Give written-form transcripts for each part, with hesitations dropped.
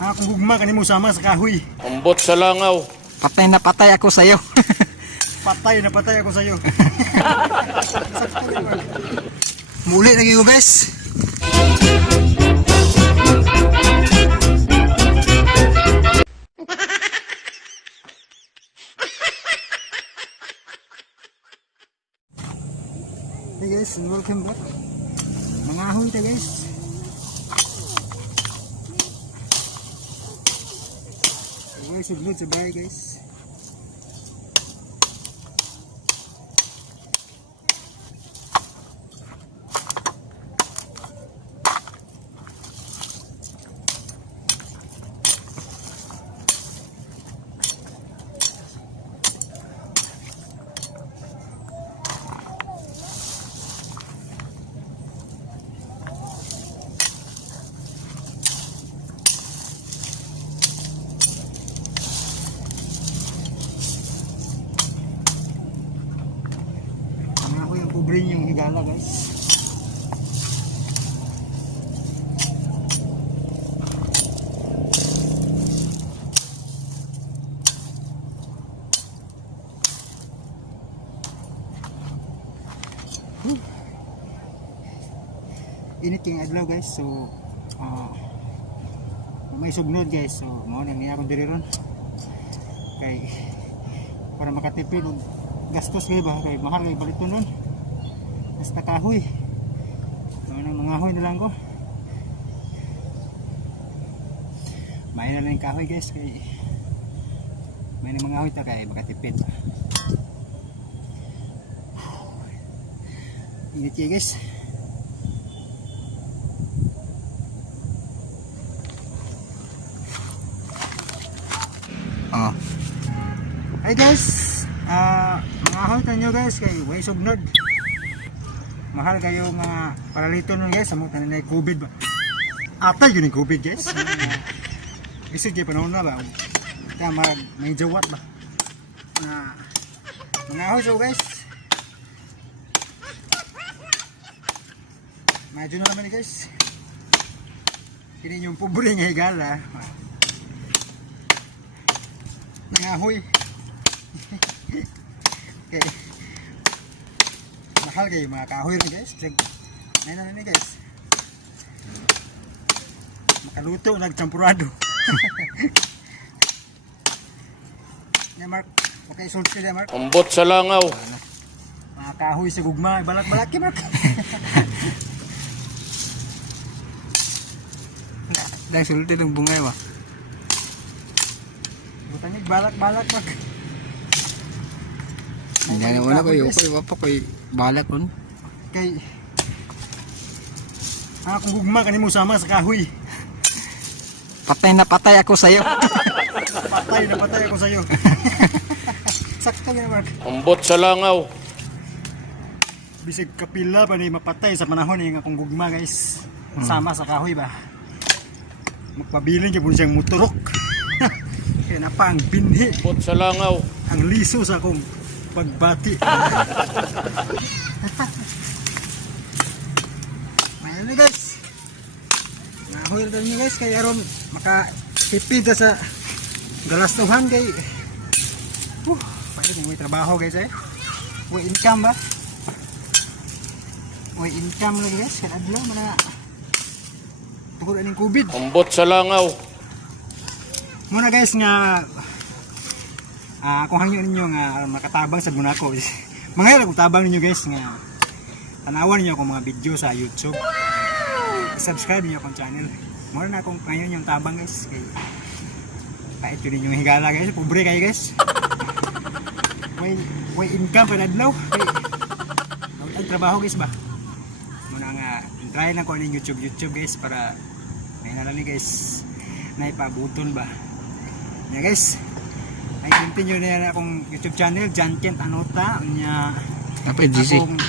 Akong gugma kanimo sama sa kahoy. Ambot sa langaw. Patay na patay ako sa'yo. Patay na patay ako sa'yo. Muli lagi ko guys. Hey guys, and welcome back. Mga ahoy ta guys. Huwag suglod sa bahay guys. Kubre yung higala guys. Init yung adlaw guys, so may sugnod guys, so mao nang niya akong diri ron kay para makatipid og gastos kay ba kay mahal kay baliton ron. Basta kahoy. Mga mga ahoy na lang ko. May na lang yung kahoy guys. Kay may na mga ahoy ta kay makatipid. Init yan guys. Oh. Hey guys. Mga ahoy ta nyo guys kay way sugnod. Mahal kayo mga paralito nun guys, samot na nila COVID ba? Atay yun yung COVID guys. Isip kayo panahon na ba? Kaya may jawat ba? Mga ahoy so guys. Medyo na naman guys. Kini yung pobre nga higala. Mga ahoy. Okay. Mahal kayo mga kahoy rin guys. May na rin guys. Makaluto, nagchampurado. Ya Mark, okay sulti na Mark. Ambot sa langaw. Mga kahoy sa gugma, balak-balak Mark. Dahil sulti ng bungay ba? Butangig balak-balak Mark. Hindi na wala ko yung wapa ko balak nun. Kay akong gugma kanimo sama sa kahoy. Patay na patay ako sa'yo. Patay na patay ako sa'yo. Sakto nga Mark. Ambot sa langaw. Bisig kapila pa ni mapatay sa panahon ng akong gugma guys. Sama sa kahoy ba. Magpabiling kay siyang muturok. Kaya na pa ang binhi. Ambot sa langaw. Ang liso sa akong pagbati. Mayroon guys. Nahoy rin nyo guys. Kaya aron makatipid sa galastuhan kay pwede kung may trabaho guys eh. May income ba? May income lagi guys. Kaya adlaw mana tungkol aning COVID. Ambot sa langaw. Muna guys nga kung hangyo ninyo nga makatabang sa gunako. Mga kung tabang ninyo guys nga tanawan ninyo akong mga video sa YouTube. Subscribe niyo akong channel. Mura na akong ngayon yung tabang guys. Kay kahit yun ninyong higala guys. Pobre kayo guys. Way income pa adlaw. Kay trabaho guys ba. Muna nga try na ko ng YouTube guys para may nalani guys na ipabuton ba. Yeah guys. Ay continue na yan akong YouTube channel, John Kent Anota, nya Dapat DC. akong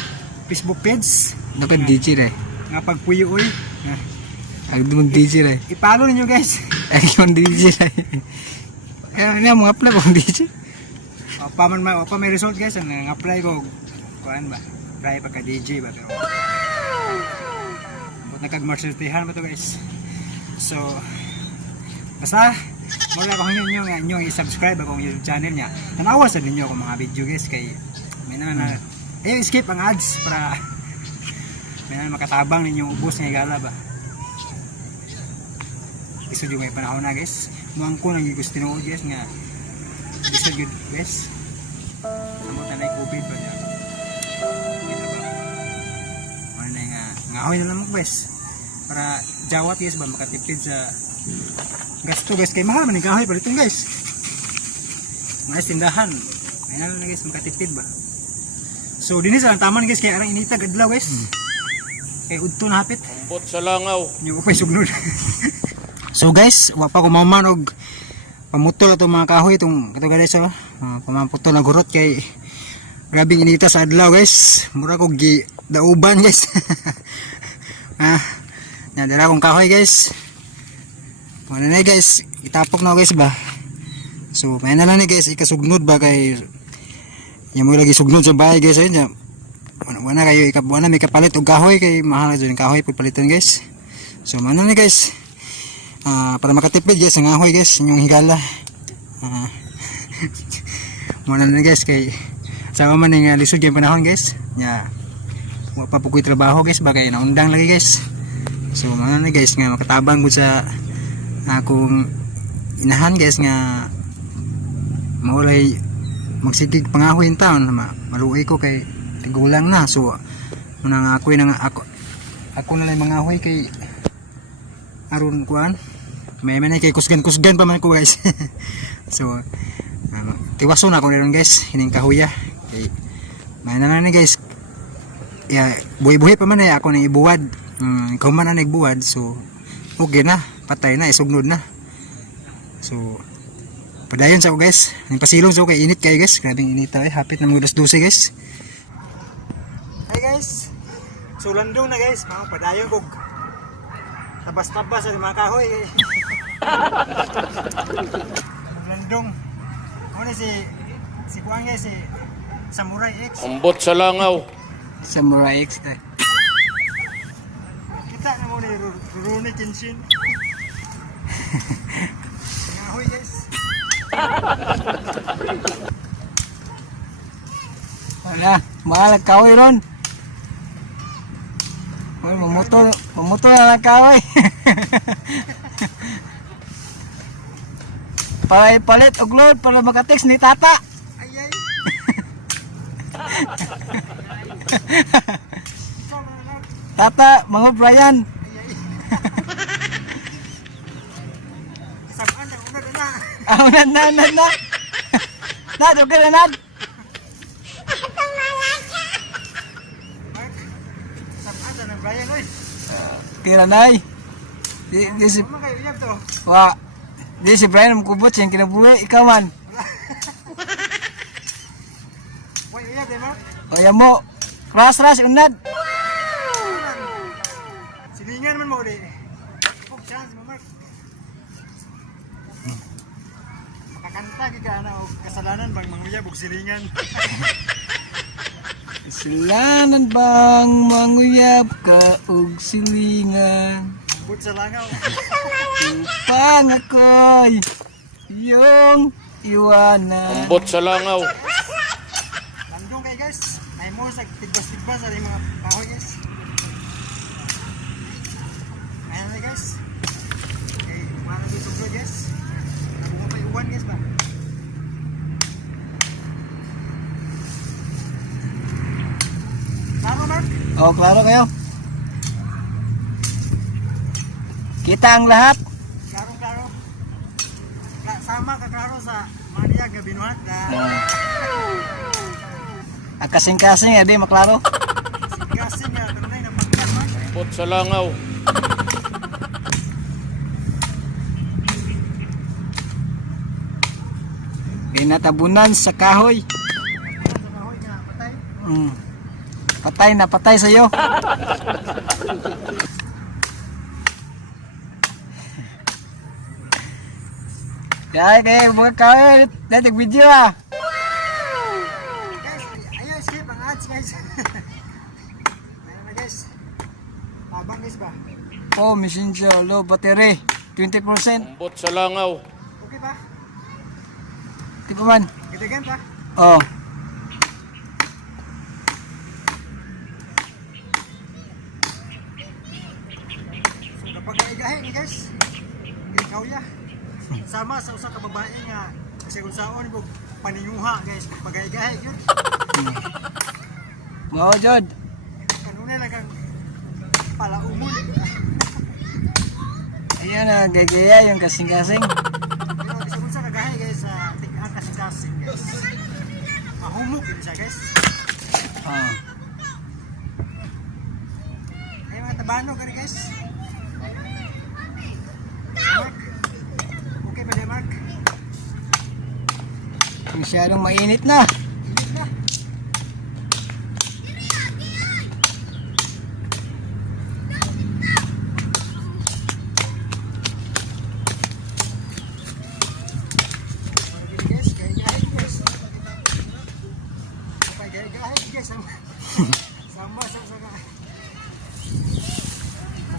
Facebook page, Dapat DJ rin. nga pagpuyo oy. Ang dumang DJ rin. I-follow ninyo guys. Ang yung DJ rin. Kaya niya mga apply kong DJ. Pa may result guys, ang apply ko kuan ba? Try pagka DJ ba pero nagkag-marsiltihan ba to guys. So Basta wala ko hangyo nyo nga inyo i-subscribe akong YouTube channel niya. Tanawa sa ninyo akong mga video guys kay may na skip ang ads para may na makatabang ninyo ubos nga igala ba. Iso yung may panahon na guys. Muang ko nang gusto tinuod guys nga iso yun guys. Amo tanay COVID ba niya. Kita ba? Ano nga ngahoy na lang mo guys. Para jawat guys ba makatipid sa gasto guys kay mahal man ni kahoy paliton guys. Mga tindahan. Ayun na guys makatipid ba. So dinhi sa taman guys kay arang inita adlaw guys. Kay udto na hapit. Ambot sa langaw. Yung upay sugnod. So guys, wa pa ko maman og pamutol ato mga kahoy itong kato guys oh. Pamaputol na gurot kay grabing inita sa adlaw guys. Mura ko gi dauban guys. Nadala kong kahoy guys. Ano na guys, itapok na guys ba. So, may na lang ni guys, ikasugnod ba kay yung mo lagi sugnod sa bahay guys ayun. Wala kayo ikabuana may kapalit og kahoy kay mahal jud kahoy pagpaliton guys. So, ano ni guys? Para makatipid guys ang kahoy guys, yung higala. Muna na guys kay sama man nga lisod yung panahon guys. Nya wa pa pukoy trabaho guys ba kay naundang lagi guys. So, ano na guys nga makatabang gud sa akong inahan guys nga maulay magsigig pangahoy in town maluoy ko kay tigulang na. So munang ako na lang mangahoy kay aron kuan may kay kusgan pa man ko guys. So tiwaso na ako ron guys hining kahuya kay may na ni guys ya buhi pa man ay ako nang ibuwad ikaw man na nagbuwad. So okay na patay na isugnod na. So padayon sa ako guys ning pasilong so kay init kayo guys grabing init hapit na mga 12 guys. Hi guys, so landong na guys mga padayon kog tabas-tabas sa mga kahoy. Landong ano si kuan guys si Samurai X. Ambot sa langaw. Samurai X ta. Kita na mo ni Rurouni Kenshin. Ngahoy guys. Wala, mahal ang kahoy ron. Well, mamutol na lang kahoy. Para ipalit og load para makatext ni tata. Ay ay. Tata, mga Brian. Sabaan na una na. Na. Na, doon ka na nad. Sabaan na Brian oy. Tira nay. Di si Ano kayo iyab to? wa. Di si Brian mukubot siyang kinabuhi ikaw man. Why iyab di ba? O yan mo. Ras unad. Silingan man mo di. Kung chance mo Mark. Makakanta ka na og kasalanan bang manguyab og silingan. Kasalanan bang manguyab ka og silingan? But sa langaw. Upang ako'y iyong iwanan. Ambot sa langaw. Landong kay guys. Ay mo sa tigbas-tigbas sa mga kahoy guys. Ayan na guys. Okay, mana dito bro guys. Nabuha pa iwan guys ba? Tama Mark? O, klaro kayo? Kita ang lahat. Klaro. Sama ka klaro sa maniya nga binuhat na Ang kasing-kasing, di maklaro. sigasing nga tunay na pagkaman. Ambot sa langaw. Pinatabunan sa kahoy. Sa kahoy nga patay. Patay sa'yo. Kaya mga kahoy, dating video Guys, ayaw skip ang ads guys. Ayan na guys. Tabang guys ba? Oh, messenger, low battery. 20%. Ambot sa langaw. Okay pa? Di pa man. Gitigan pa? Oh. So kapag naigahe ni guys, ikaw ya. Sama sa usa ka babae nga kasi kung saon mo paninguha guys pag naigahe yun. Mao jud. Kanunay lang kang palaumon. Ayan na, gagaya yung kasing-kasing. Pero bisag unsa kagahe guys sa tigaan kasing guys. Mahumok yun siya guys. Oh. Ay mga tabano ka rin guys. Mark. Okay ba di Mark? Masyadong mainit na. Guys, gaya-gaya guys. Kapag gaya-gaya guys. Sama sa babae.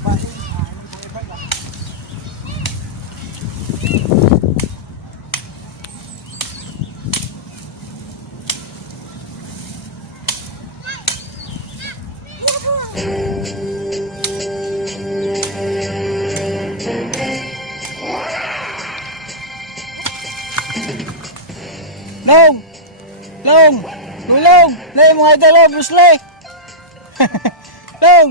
Anong kung iba lang. Long! Long! Tulong! Lay mga idol, oh, Bruce Lee! Long!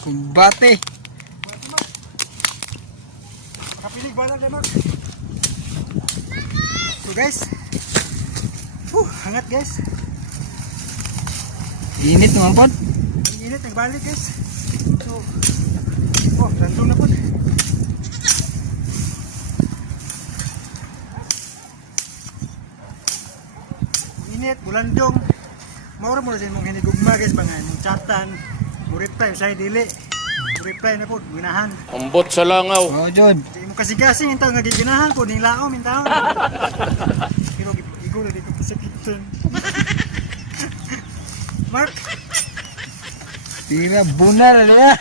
Kumbate! Makapilig ba lang Mark? So guys. Hangat guys. Init naman po. Ang init, nagbalik guys. So, nandun na po. Init, bulandong. Maura mo na din mong hinigugma guys, mga mong chatan. Mo-reply, say dili. Mo-reply na po, ginahan. Ambot sa langaw. Mao jud. Di mo kasi-gasing yung tao nga ginahan po, ning laom yung tao. Pero igulo dito po sa kitchen. Mark, Tira bunal ya.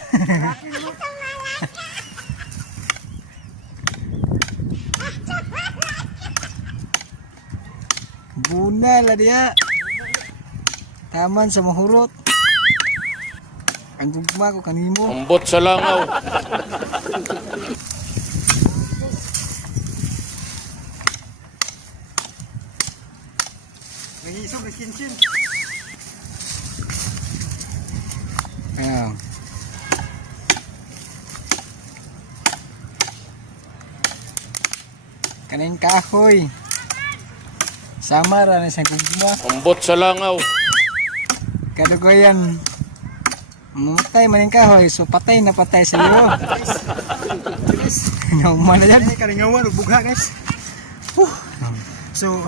Bunal dia. Taman sa mahurot. Ang gugma ko kanimo. Ambot sa langaw. nangisog na kitchen. Ayan. Kanin kahoy. Sama ra na sa gugma. Ambot sa langaw. Kadugoyan. Mamatay maning kahoy, so patay na patay sa iyo. Guys, Nauman na yan. ay kalingawan, bugha guys. So,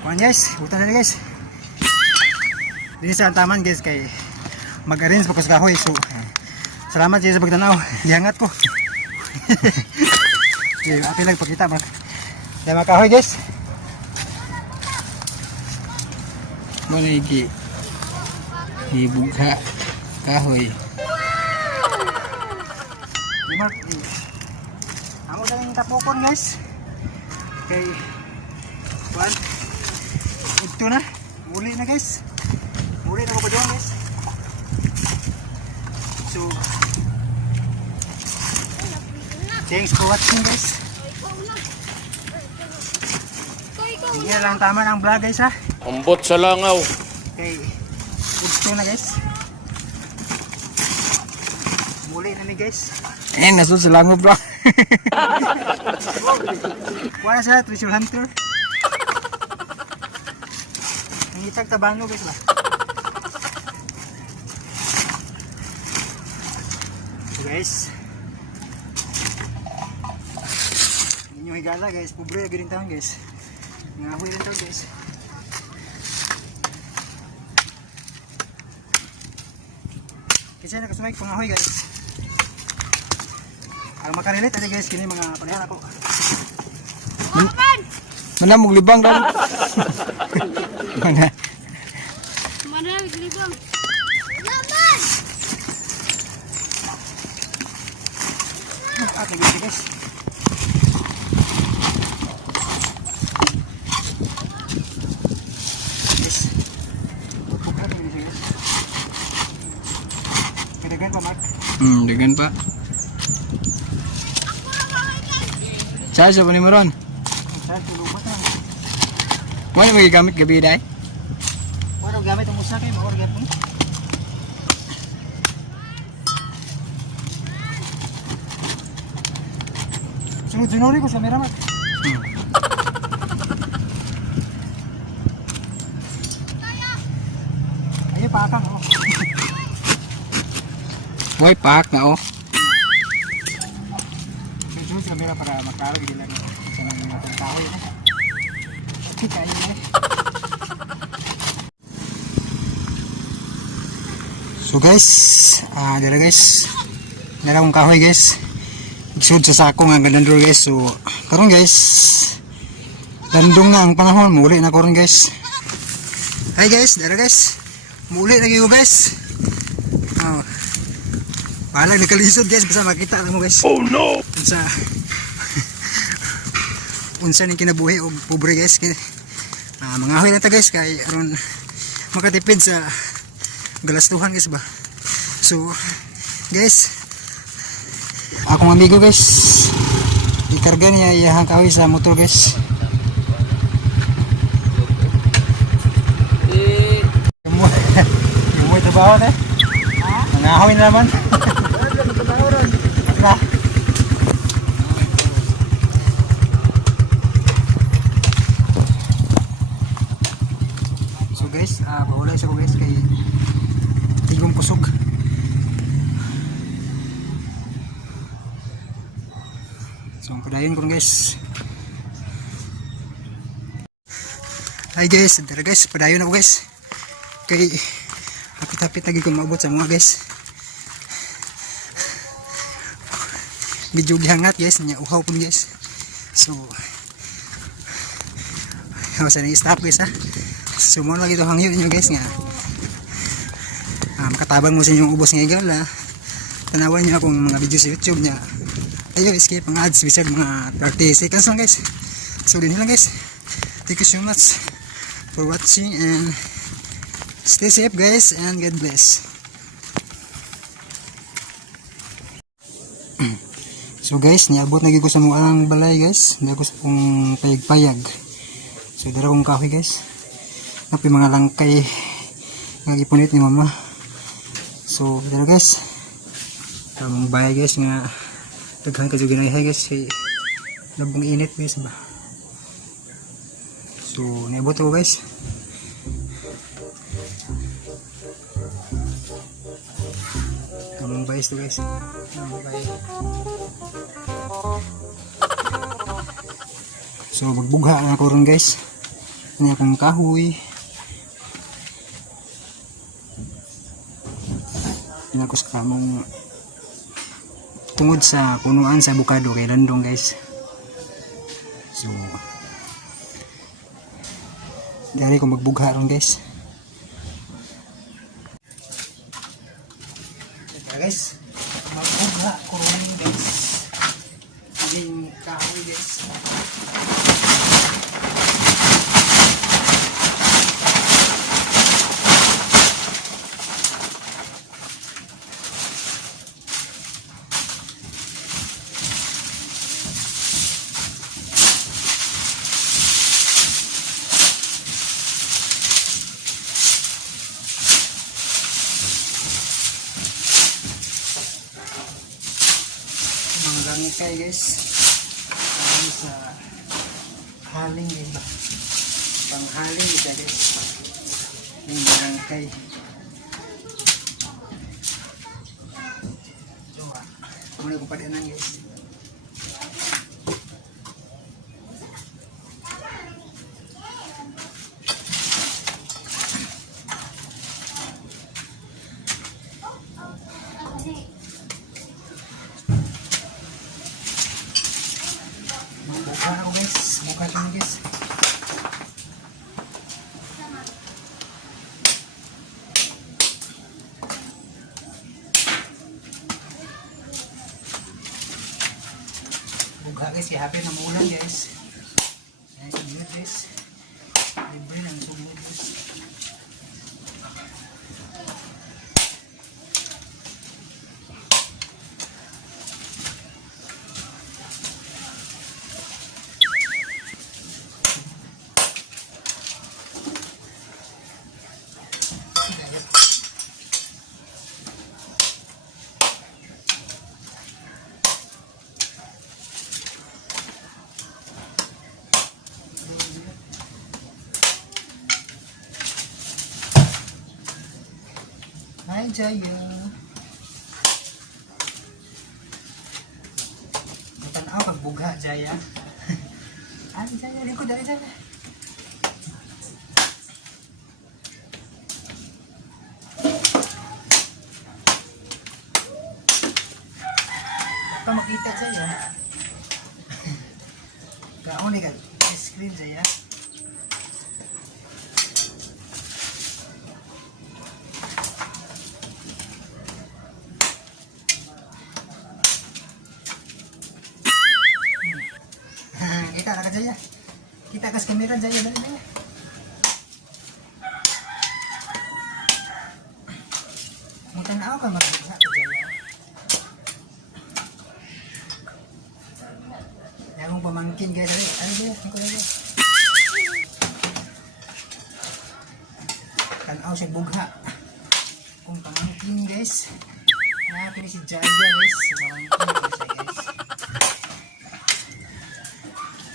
kuhan guys, butan na guys. Dini sa taman guys kay mag-arrange pa ko sa kahoy. So, salamat sa pagtanaw. Gihangat ko. Okay, api lang pakita man. Kaya mga kahoy guys. Maligi. Ibugha kahoy. Di Mark, amo na yung tapokon guys. Okay, kuhan. Ito na, muli na guys. Muli na ako pa doon guys. So, thanks for watching guys. Hindi lang tama ng vlog guys ha. Ambot sa langaw. Okay, ito na guys. Muli na ni guys. Nasud sa langob bro. Kuha na siya, treasure hunter. Ang itag tabano guys ba? guys. Ninyo higala guys, pobre lagi rin taon guys. Ngahoy rin taon guys. Kasi nakasumay pangahoy guys. Para makarilit tadi guys, kini mga parehan ako. Mana mo libang daw? Mana? Mana libang? At lagi guys. Guys. Bukan lagi guys. Kedegan pa Mark. Dagan pa. Saya siapa ni Meron? Saya tulubat na. Mana mo gamit gabi dai? Wala gamit ang usa kay mao gyud mo. Sunod-sunod ko sa meramat. Ayo pakang oh. Boy pak na oh. Sunod sa mera para makarag dila no. Sa mga tao yun. Kaya yun. So guys, dala guys. Dala kong kahoy guys. Igsud sa sako nga gandandor guys. So karon guys, landong na ang panahon, muli na karon guys. Hi guys, dara guys. Muli lagi ko guys. Oh. Palag nakalisod guys, basta makita lang mo guys. Oh no! Unsa ning kinabuhi og pobre guys. Mga ahoy lang ta guys kay aron makatipid sa galastuhan guys ba. So guys, akong amigo guys, ikarga niya iyahang kahoy sa motor guys. Yung mo trabaho na. Nangahoy na naman. Na. So guys, bawalay sa ko guys kay tigong kusog. So, padayon ko guys. Hi guys, dara guys, padayon ako guys. Kay hapit-hapit lagi ko maabot sa mga guys. Medyo gihangat guys, nya uhaw pun guys. So, sa stop guys ha. So, mo lagi to hangyo niyo guys nga. Makatabang mo sa inyong ubos nga igala. Tanawan niyo akong mga video sa YouTube niya. Ayo escape mga ads bisag mga 30 seconds lang guys. So din lang guys. Thank you so much for watching and stay safe guys and God bless. So guys, niabot lagi ko sa muang balay guys. Dako sa kong payag-payag. So dara kong kahoy guys. Napi mga langkay nga gipunit ni mama. So dara guys. Tamang bayay guys nga daghan ka jud ginay guys kay labong init guys ba. So niabot ko guys. Tamang bayis to guys. Tamang bayay. So magbugha na ko ron guys. Ini akong kahoy. Ini ako sa kamong tungod sa punuan sa bukado kay landong guys. So dari ko magbugha ron guys. Guys, magbugha ko ron guys. Aling kahoy guys. Langkay guys, ano sa haling iba, panghaling ito guys, yung langkay. Amo na kong padanan guys. Buka ako guys. Buka ko na guys. Buka guys. Kaya happy na mulan guys. Yan sa minute guys. Libre lang sumod guys. Hi Jaya. Tanaw pag bugha Jaya. Ay Jaya, likod dali Jaya. Pa makita Jaya. Kaon ni ka ice cream Jaya. Kita na ka Jaya. Kita kas kamera Jaya dali Jaya. Mutan ako ka magbugha ka Jaya. Yan mong pamangkin guys dali. Ano Jaya? Ano ko Jaya? Tanaw siya bugha. Kung pamangkin guys. Napili si Jaya guys. Pamangkin guys guys.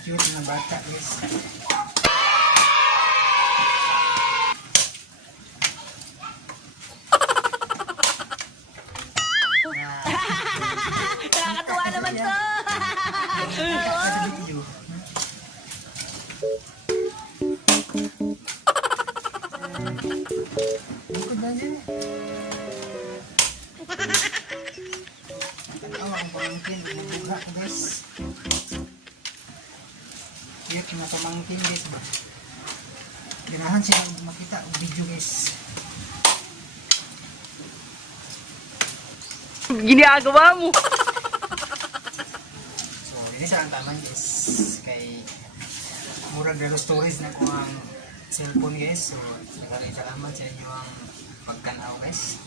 Cute na bata guys. Nakakatuwa naman to. Bukod ba dyan? Tanaw ang pamangkin. Bugha ko guys. Cute na pamangkin guys ba? Ganahan siya makita ang video guys. Ginagawa mo. So, ini sa ang taman guys. Kay murag dalo storage na ko ang cellphone guys. So, nagaling salamat sa inyo ang pagtanaw guys.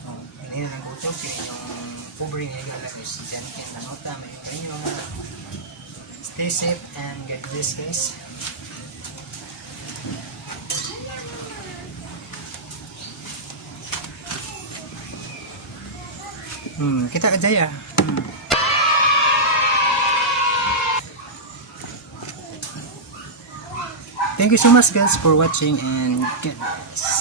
So, hindi na ng kutok. Kaya yung pobre nga guys. Diyan guys na nota. May kayo. Stay safe and God bless guys. Kita ka Jaya. Thank you so much guys for watching and God bless.